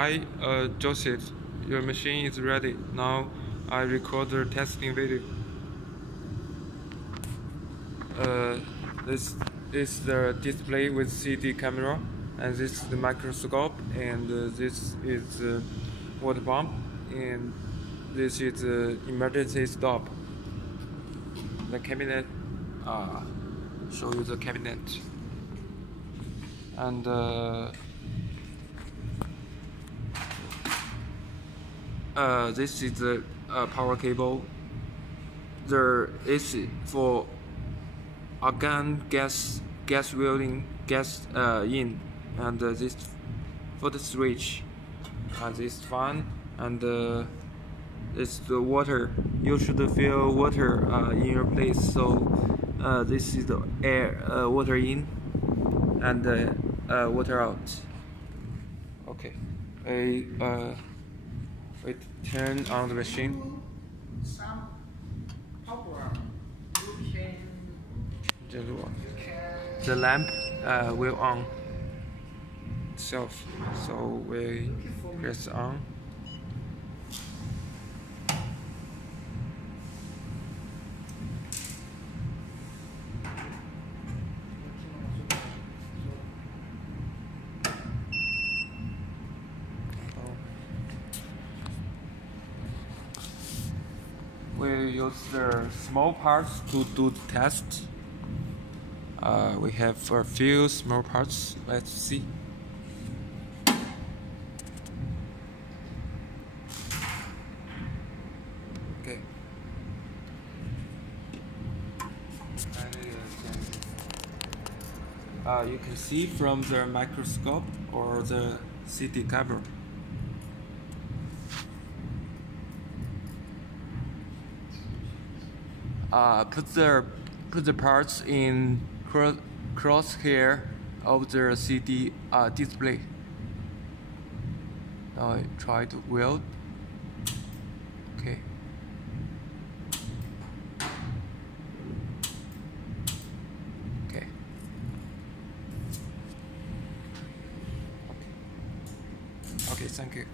Hi, Joseph. Your machine is ready. Now I record the testing video. This is the display with CD camera, and this is the microscope, and this is the water pump, and this is the emergency stop. The cabinet, show you the cabinet, and this is the power cable. There is for argon gas welding in, and this for the switch, this fan, and it's the water. You should feel water in your place. So this is the air, water in, and water out. Okay, we turn on the machine. The lamp will on itself, so we press on. We use the small parts to do the test. We have a few small parts. Let's see. Okay. You can see from the microscope or the CD camera. Put the parts in crosshair of the CD display. Now I try to weld. Okay. Okay. Okay, thank you.